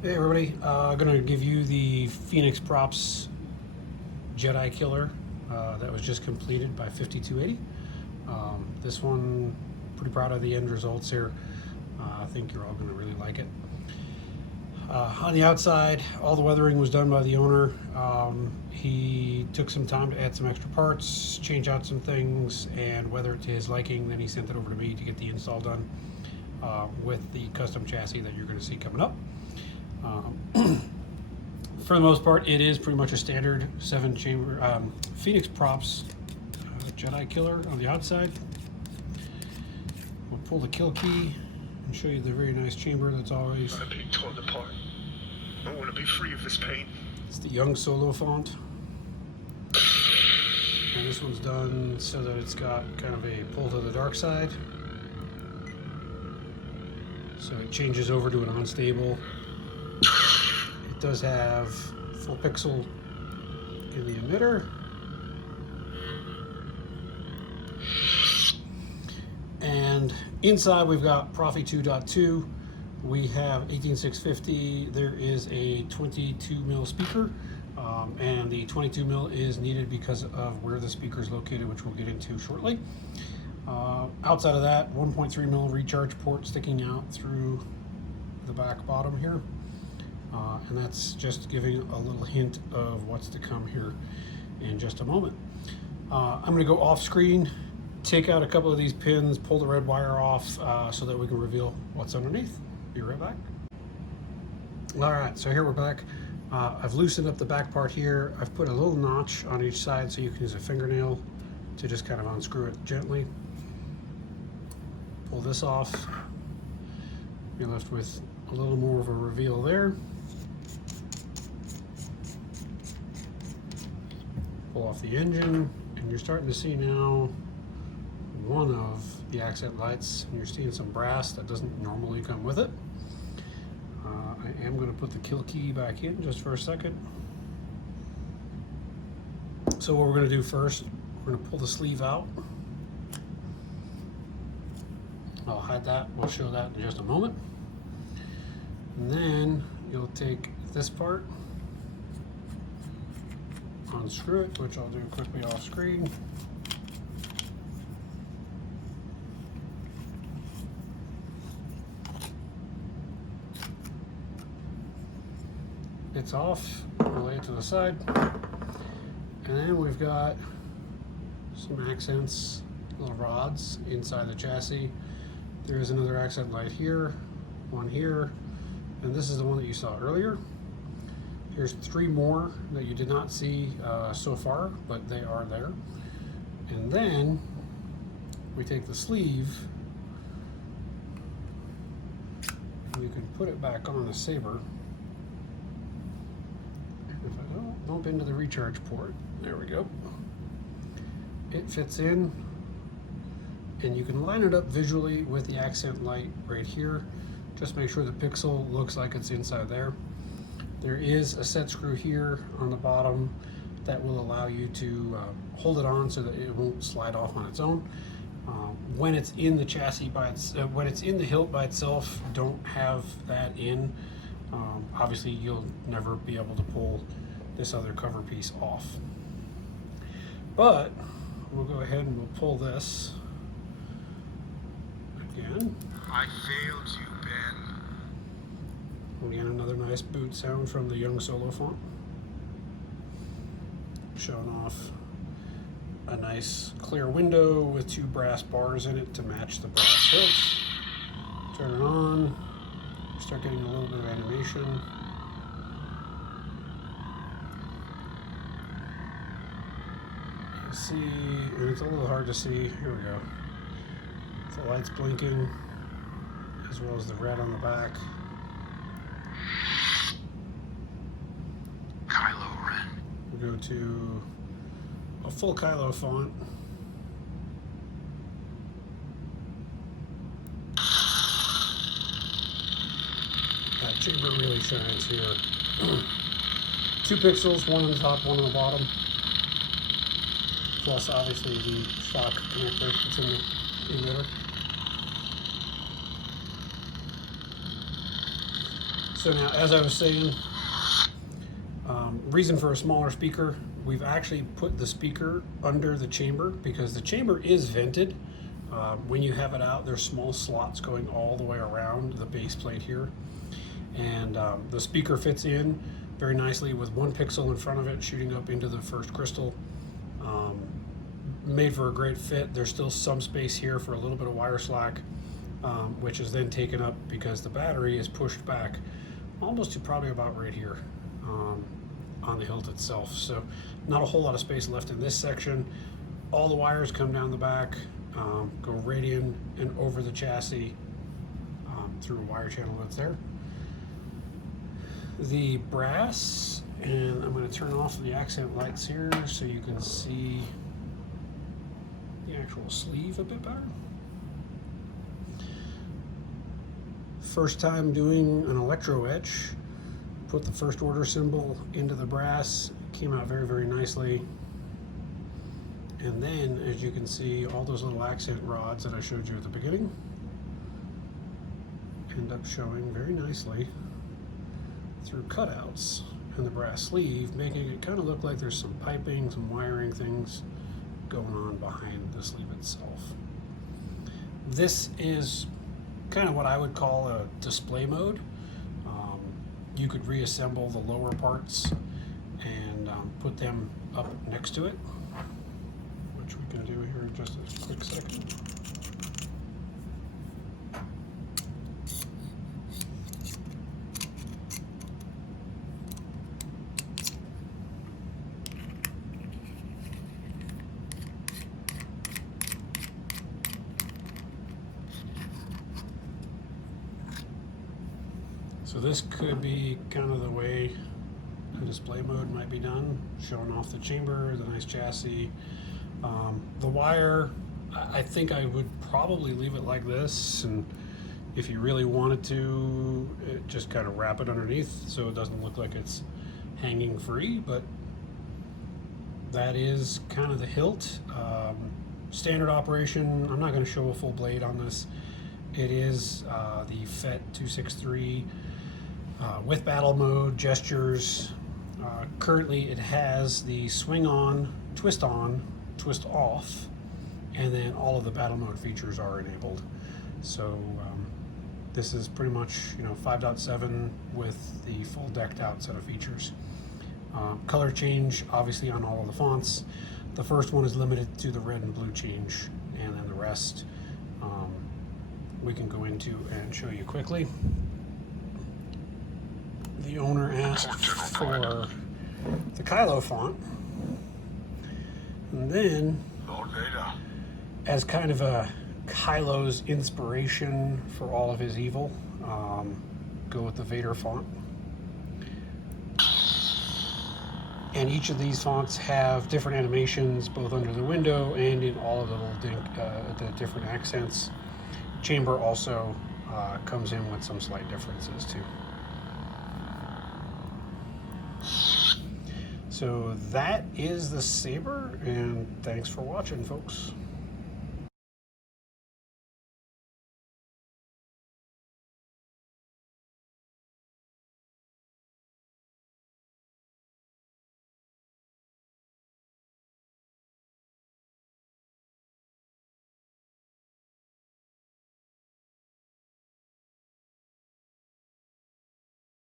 Hey everybody, going to give you the Phoenix Props Jedi Killer that was just completed by 5280. This one, pretty proud of the end results here. I think you're all going to really like it. On the outside, all the weathering was done by the owner. He took some time to add some extra parts, change out some things, and weather it to his liking. Then he sent it over to me to get the install done with the custom chassis that you're going to see coming up. For the most part, it is pretty much a standard 7-chamber Phoenix Props Jedi Killer on the outside. We'll pull the kill key and show you the very nice chamber that's always. I'm being torn apart. I want to be free of this pain. It's the Young Solo font. And this one's done so that it's got kind of a pull to the dark side. So it changes over to an unstable. It does have full pixel in the emitter. And inside we've got Proffie 2.2. We have 18650. There is a 22mm speaker, and the 22mm is needed because of where the speaker is located, which we'll get into shortly. Outside of that, 1.3mm recharge port sticking out through the back bottom here. And that's just giving a little hint of what's to come here in just a moment. I'm going to go off screen, take out a couple of these pins, pull the red wire off so that we can reveal what's underneath. Be right back. All right, so here we're back. I've loosened up the back part here. I've put a little notch on each side so you can use a fingernail to just kind of unscrew it gently. Pull this off. You're left with a little more of a reveal there. Pull off the engine, and you're starting to see now one of the accent lights, and you're seeing some brass that doesn't normally come with it. I am going to put the kill key back in just for a second. So what we're going to do first, we're going to pull the sleeve out. I'll hide that, we'll show that in just a moment. And then you'll take this part, unscrew it, which I'll do quickly off screen. It's off, we'll lay it to the side. And then we've got some accents, little rods inside the chassis. There is another accent light here, one here, and this is the one that you saw earlier. Here's 3 more that you did not see so far, but they are there. And then we take the sleeve and we can put it back on the Saber. If I don't bump into the recharge port, there we go. It fits in, and you can line it up visually with the accent light right here. Just make sure the pixel looks like it's inside there. There is a set screw here on the bottom that will allow you to hold it on so that it won't slide off on its own. When it's in the chassis when it's in the hilt by itself, don't have that in. Obviously, you'll never be able to pull this other cover piece off. But we'll go ahead and we'll pull this again. I failed you, Ben. Again, another nice boot sound from the Young Solo font. Showing off a nice clear window with 2 brass bars in it to match the brass hilts. Turn it on. Start getting a little bit of animation. You see, and it's a little hard to see. Here we go. The light's blinking, as well as the red on the back. Kylo Ren. We'll go to a full Kylo font. That chamber really shines here. 2 pixels, one on the top, one on the bottom. Plus, obviously, the shock connector that's in the emitter. So So now, as I was saying, reason for a smaller speaker, we've actually put the speaker under the chamber because the chamber is vented. When you have it out, there's small slots going all the way around the base plate here. And the speaker fits in very nicely with 1 pixel in front of it shooting up into the first crystal. Made for a great fit. There's still some space here for a little bit of wire slack, which is then taken up because the battery is pushed back almost to probably about right here on the hilt itself. So not a whole lot of space left in this section. All the wires come down the back, go right in and over the chassis through a wire channel that's there. The brass, and I'm going to turn off the accent lights here so you can see the actual sleeve a bit better. First time doing an electro etch, put the first order symbol into the brass, came out very, very nicely. And then, as you can see, all those little accent rods that I showed you at the beginning end up showing very nicely through cutouts in the brass sleeve, making it kind of look like there's some piping, some wiring things going on behind the sleeve itself. This is kind of what I would call a display mode. You could reassemble the lower parts and put them up next to it, which we can do here in just a quick second. So this could be kind of the way a display mode might be done, showing off the chamber, the nice chassis. The wire, I think I would probably leave it like this, and if you really wanted to, just kind of wrap it underneath so it doesn't look like it's hanging free, but that is kind of the hilt. Standard operation, I'm not going to show a full blade on this. It is the FET 263 with battle mode, gestures. Currently it has the swing on, twist off, and then all of the battle mode features are enabled. So this is pretty much 5.7 with the full decked out set of features. Color change obviously on all of the fonts. The first one is limited to the red and blue change, and then the rest we can go into and show you quickly. The owner asked for the Kylo font, and then as kind of a Kylo's inspiration for all of his evil, go with the Vader font. And each of these fonts have different animations both under the window and in all of the little the different accents. Chamber also comes in with some slight differences too. So that is the Saber, and thanks for watching, folks.